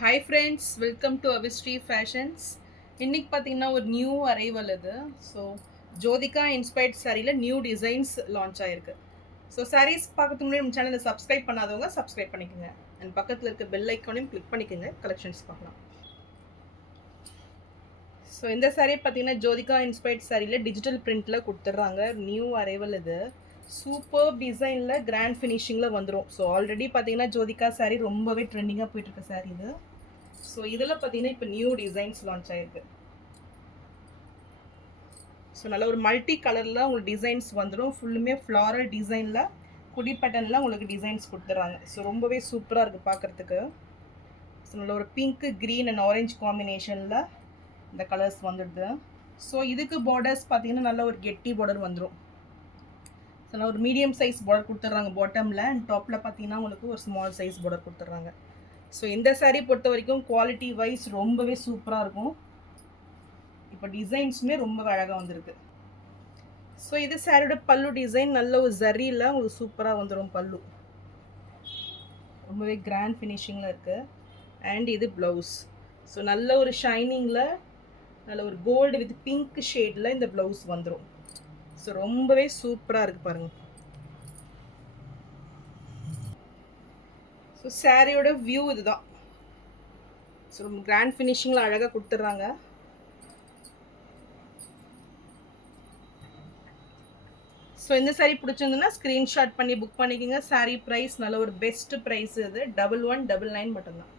Hi friends, welcome to Avisri fashions. இன்றைக்கி பார்த்தீங்கன்னா ஒரு நியூ அரைவல் இது. ஸோ ஜோதிகா இன்ஸ்பயர்ட் சாரியில் நியூ டிசைன்ஸ் லான்ச் ஆகிருக்கு. ஸோ சாரீஸ் பார்க்கறதுக்கு முன்னாடி நம்ம சேனலை சப்ஸ்கிரைப் பண்ணாதவங்க சப்ஸ்கிரைப் பண்ணிக்கோங்க. அண்ட் பக்கத்தில் இருக்க பெல் ஐக்கானையும் கிளிக் பண்ணிக்கோங்க, கலெக்ஷன்ஸ் பார்க்கலாம். ஸோ இந்த சாரீ பார்த்தீங்கன்னா ஜோதிகா இன்ஸ்பயர்ட் சாரியில் டிஜிட்டல் பிரிண்டில் கொடுத்துட்றாங்க. நியூ அரைவல் இது. சூப்பர் டிசைனில் கிராண்ட் ஃபினிஷிங்கில் வந்துடும். ஸோ ஆல்ரெடி பார்த்தீங்கன்னா ஜோதிகா சாரீ ரொம்பவே ட்ரெண்டிங்காக போயிட்டுருக்க சாரீ இது. ஸோ இதில் பார்த்தீங்கன்னா இப்போ நியூ டிசைன்ஸ் லான்ச் ஆகிருக்கு. ஸோ நல்ல ஒரு மல்டி கலரில் உங்களுக்கு டிசைன்ஸ் வந்துடும். ஃபுல்லுமே ஃப்ளாரல் டிசைனில் குடி பேட்டர்னில் உங்களுக்கு டிசைன்ஸ் கொடுத்துட்றாங்க. ஸோ ரொம்பவே சூப்பராக இருக்குது பார்க்குறதுக்கு. ஸோ நல்ல ஒரு பிங்க்கு, க்ரீன் அண்ட் ஆரஞ்ச் காம்பினேஷனில் இந்த கலர்ஸ் வந்துடுது. ஸோ இதுக்கு பார்டர்ஸ் பார்த்தீங்கன்னா நல்ல ஒரு கெட்டி பார்டர் வந்துடும். ஸோ நான் ஒரு மீடியம் சைஸ் பார்டர் கொடுத்துட்றாங்க பாட்டமில், அண்ட் டாப்பில் பார்த்தீங்கன்னா உங்களுக்கு ஒரு ஸ்மால் சைஸ் பார்டர் கொடுத்துட்றாங்க. ஸோ இந்த சாரீ பொறுத்த வரைக்கும் குவாலிட்டி வைஸ் ரொம்பவே சூப்பராக இருக்கும். இப்போ டிசைன்ஸுமே ரொம்ப அழகாக வந்திருக்கு. ஸோ இது சாரியோட பல்லு டிசைன் நல்ல ஒரு ஜரியில் உங்களுக்கு சூப்பராக வந்துடும். பல்லு ரொம்பவே கிராண்ட் ஃபினிஷிங்கில் இருக்குது. அண்ட் இது ப்ளவுஸ். ஸோ நல்ல ஒரு ஷைனிங்கில் நல்ல ஒரு கோல்டு வித் பிங்க் ஷேடில் இந்த ப்ளவுஸ் வந்துடும். ஸோ ரொம்பவே சூப்பராக இருக்குது பாருங்கள். ஸோ சாரியோட வியூ இதுதான். ஸோ ரொம்ப கிராண்ட் ஃபினிஷிங்கில் அழகாக கொடுத்துட்றாங்க. ஸோ இந்த சாரீ பிடிச்சிருந்ததுன்னா ஸ்க்ரீன்ஷாட் பண்ணி புக் பண்ணிக்கோங்க. சாரீ ப்ரைஸ் நல்ல ஒரு பெஸ்ட்டு ப்ரைஸ் இது. 1199 மட்டும்தான்.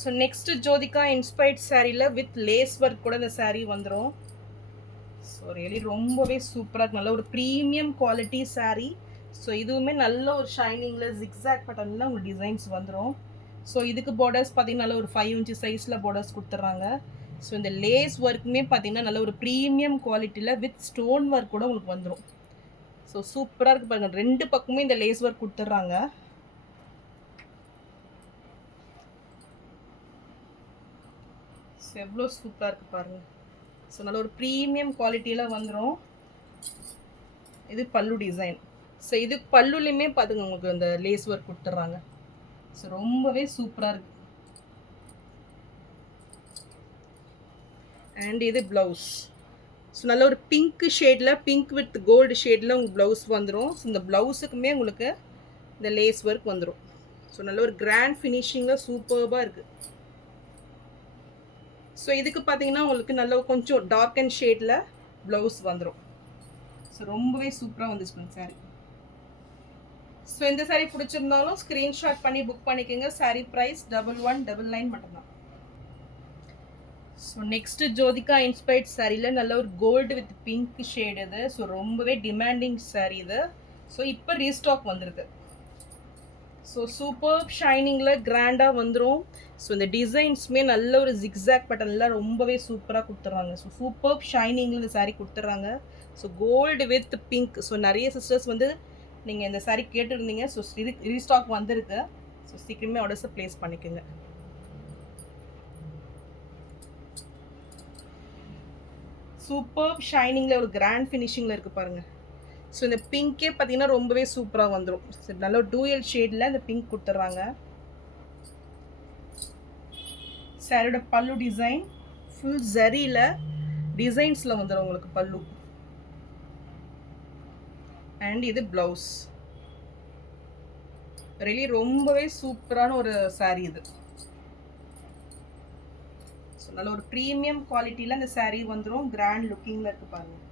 ஸோ நெக்ஸ்ட்டு ஜோதிகா இன்ஸ்பயர்ட் சாரியில் வித் லேஸ் ஒர்க் கூட இந்த சாரீ வந்துடும். ஸோ ரியலி ரொம்பவே சூப்பராக இருக்குது. நல்ல ஒரு ப்ரீமியம் குவாலிட்டி சாரீ. ஸோ இதுவுமே நல்ல ஒரு ஷைனிங்கில் ஜிக்ஸாக் பேட்டர்னில் உங்களுக்கு டிசைன்ஸ் வந்துடும். ஸோ இதுக்கு பார்டர்ஸ் பார்த்தீங்கன்னா நல்ல ஒரு 5 inch சைஸில் பார்டர்ஸ் கொடுத்துட்றாங்க. ஸோ இந்த லேஸ் ஒர்க்குமே பார்த்தீங்கன்னா நல்ல ஒரு ப்ரீமியம் குவாலிட்டியில் வித் ஸ்டோன் ஒர்க் கூட உங்களுக்கு வந்துடும். ஸோ சூப்பராக இருக்குது பாருங்கள். 2 பக்கமுமே இந்த லேஸ் ஒர்க் கொடுத்துட்றாங்க. ஸோ எவ்வளோ சூப்பராக இருக்குது பாருங்கள். ஸோ நல்ல ஒரு ப்ரீமியம் குவாலிட்டியில் வந்துடும். இது பல்லு டிசைன். ஸோ இது பல்லுலையுமே பார்த்துங்க உங்களுக்கு அந்த லேஸ் ஒர்க் கொடுத்துட்றாங்க. ஸோ ரொம்பவே சூப்பராக இருக்குது. அண்ட் இது ப்ளவுஸ். ஸோ நல்ல ஒரு பிங்க் ஷேடில், பிங்க் வித் கோல்டு ஷேடில் உங்களுக்கு ப்ளவுஸ் வந்துடும். ஸோ இந்த ப்ளவுஸுக்குமே உங்களுக்கு இந்த லேஸ் ஒர்க் வந்துடும். ஸோ நல்ல ஒரு கிராண்ட் ஃபினிஷிங்கில் சூப்பர்பாக இருக்குது. ஸோ இதுக்கு பார்த்தீங்கன்னா உங்களுக்கு நல்ல கொஞ்சம் டார்க் அண்ட் ஷேடில் ப்ளவுஸ் வந்துடும். ஸோ ரொம்பவே சூப்பராக வந்துச்சுங்க சாரி. ஸோ இந்த சாரீ பிடிச்சிருந்தாலும் ஸ்க்ரீன்ஷாட் பண்ணி புக் பண்ணிக்கோங்க. சாரீ ப்ரைஸ் 1199 மட்டும்தான். ஸோ நெக்ஸ்ட்டு ஜோதிகா இன்ஸ்பயர்ட் சாரியில் நல்ல ஒரு கோல்டு வித் பிங்க் ஷேட் இது. ஸோ ரொம்பவே டிமாண்டிங் சாரீ இது. ஸோ இப்போ ரீஸ்டாக் வந்திருக்கு. ஸோ சூப்பர் ஷைனிங்கில் கிராண்டாக வந்துடும். ஸோ இந்த டிசைன்ஸுமே நல்ல ஒரு ஜிக்ஸாக் பேட்டர்னில் ரொம்பவே சூப்பராக கொடுத்துட்றாங்க. ஸோ சூப்பர் ஷைனிங்கில் இந்த சாரீ கொடுத்துட்றாங்க. So gold with pink. So நிறைய சிஸ்டர்ஸ் வந்து நீங்கள் இந்த சாரீ கேட்டுருந்தீங்க. ஸோ ரீஸ்டாக் வந்திருக்கு. ஸோ சீக்கிரமே ஆர்டர்ஸை ப்ளேஸ் பண்ணிக்கோங்க. சூப்பர் ஷைனிங்கில் ஒரு கிராண்ட் ஃபினிஷிங்கில் இருக்குது பாருங்கள். ஸோ இந்த பிங்க்கே பார்த்தீங்கன்னா ரொம்பவே சூப்பராக வந்துடும். ஸோ நல்ல ஒரு டூயல் ஷேடில் இந்த பிங்க் கொடுத்துட்றாங்க. சாரியோட பல்லு டிசைன் ஃபுல் ஜரியில் டிசைன்ஸில் வந்துடும் உங்களுக்கு பல்லு. அண்ட் இது ப்ளவுஸ். ரியலி ரொம்பவே சூப்பரான ஒரு சாரீ இது. ஸோ நல்ல ஒரு ப்ரீமியம் குவாலிட்டியில் இந்த சாரீ வந்துடும். கிராண்ட் லுக்கிங்கில் இருக்குது பாருங்கள்.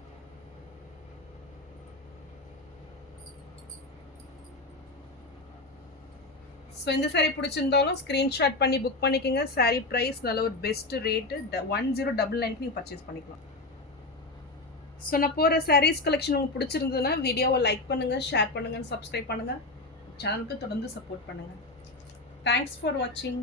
ஸோ இந்த சாரீ பிடிச்சிருந்தாலும் ஸ்க்ரீன்ஷாட் பண்ணி புக் பண்ணிக்கோங்க. சாரீ ப்ரைஸ் நல்ல ஒரு பெஸ்ட் ரேட்டு 1099 நீங்கள் பர்ச்சேஸ் பண்ணிக்கலாம். ஸோ நான் போகிற சாரீஸ் கலெக்ஷன் உங்களுக்கு பிடிச்சிருந்ததுன்னா வீடியோவை லைக் பண்ணுங்கள், ஷேர் பண்ணுங்கள், சப்ஸ்கிரைப் பண்ணுங்கள். சேனலுக்கு தொடர்ந்து சப்போர்ட் பண்ணுங்கள். தேங்க்ஸ் ஃபார் வாட்சிங்.